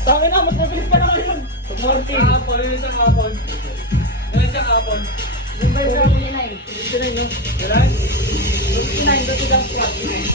Tangin na, mas mabilis pa naman yun. Kahapon, yun isang kahapon. Yun isang kahapon. Yung ba yung 59? 59 no? Kailan? 59, doon silang 49.